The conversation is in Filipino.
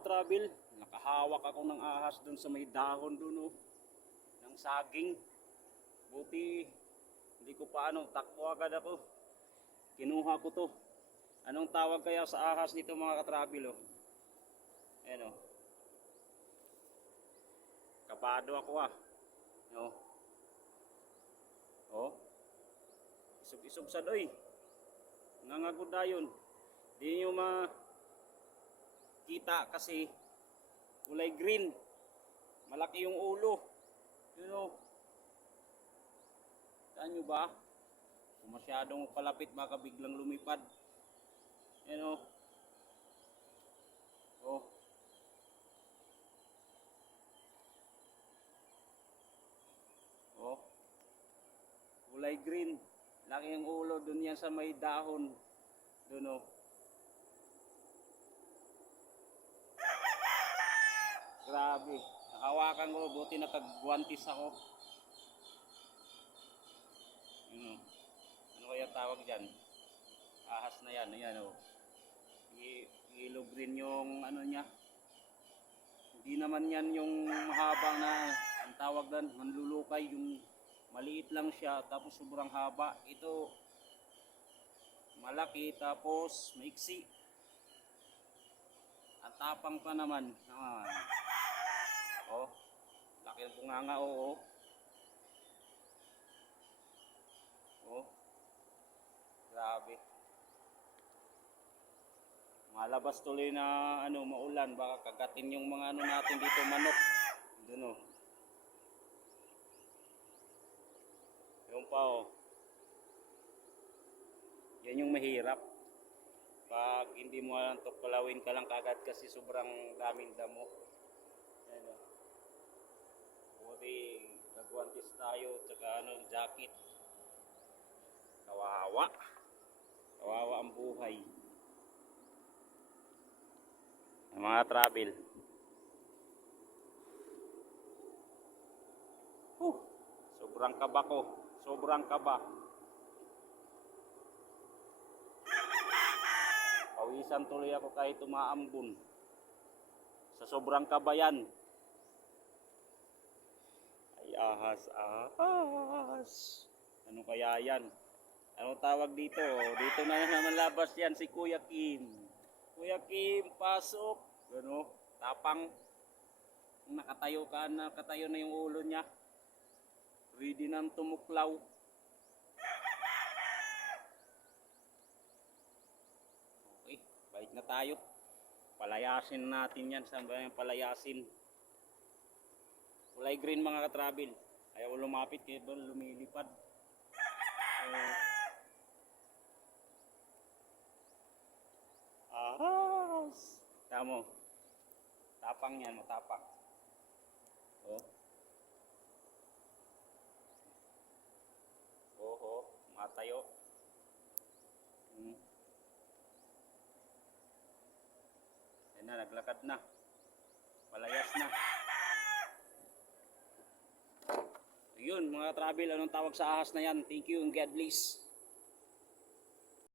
mga travel, nakahawak ako ng ahas dun sa may dahon dun oh, ng saging. Buti hindi ko pa takbo agad ako. Kinuha ko to. Anong tawag kaya sa ahas nito mga katravel oh? Ayan oh. Kabado ako ah. No. Oh. Isog-isog sa doy. Nangagod na yun. Di nyo makita kasi kulay green. Malaki yung ulo. Yun o. Saan nyo ba? Kung masyadong palapit baka biglang lumipad. Yan o. Oh. Oh. Kulay green. Laki yung ulo. Dun yan sa may dahon. Dun o. Grabe. Nakawakan ko. Buti nakagwantis ako. Ano kaya tawag dyan? Ahas na yan. Ayan o. Yellow green yung ano niya. Hindi naman yan yung mahabang na ang tawag doon. Manlulukay. Yung maliit lang siya. Tapos sobrang haba. Ito malaki. Tapos maiksi. Ang tapang pa naman. Oh, laki ng bunganga oh. Oh. Grabe. Malabas tuloy na maulan, baka kagatin yung mga natin dito manok. Doon oh. Yung pa oh. Yan yung mahirap. Pag hindi mo alam palawin ka lang kagad kasi sobrang daming damo. Ayan oh. Buti nagwantis tayo tsaka jacket. Kawawa. Kawawa ang buhay. Ang mga travel. Sobrang kaba ko. Sobrang kaba. Pawisan tuloy ako kahit umaambon. Sa sobrang kaba yan. Ay ahas, ahas. Ano kaya yan? Ano tawag dito? Dito na naman labas yan si Kuya Kim. Kuya Kim, pasok. Gano, tapang. Nakatayo na yung ulo niya. Ready nang tumuklaw. Okay, balik na tayo. Palayasin natin yan. Saan ba yung palayasin? Kulay green mga katrabil. Ayaw lumapit kaya doon lumilipad. Ahas! Tamo. Tapang yan, matapang. Oh. Oh, matayo. Ayan na, naglakad na. Palayas na. Yun mga travel, anong tawag sa ahas na yan? Thank you and God bless.